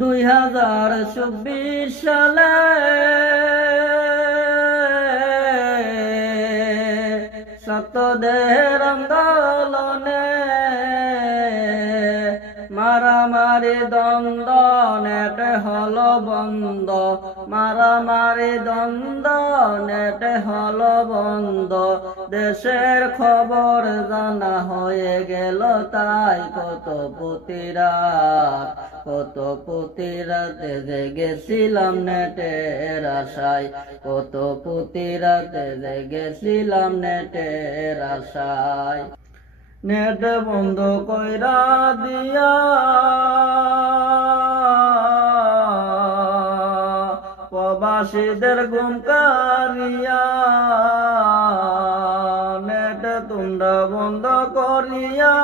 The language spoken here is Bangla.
2024 সালে সত্যদের আন্দোলনে মারামারি দ্বন্দ্ব নেট হলো বন্ধ, মারামারি দ্বন্দ্ব নেট হলো বন্ধ। দেশের খবর জানা হয়ে গেল তাই কত পুতিরাতে জেগেছিলাম নেটের আশায়, কত পুতিরাতে জেগেছিলাম নেটের আশায়। নেট বন্ধ কইরা দিয়া প্রবাসীদের গুম কারিয়া, নেট তোমরা বন্ধ করিয়া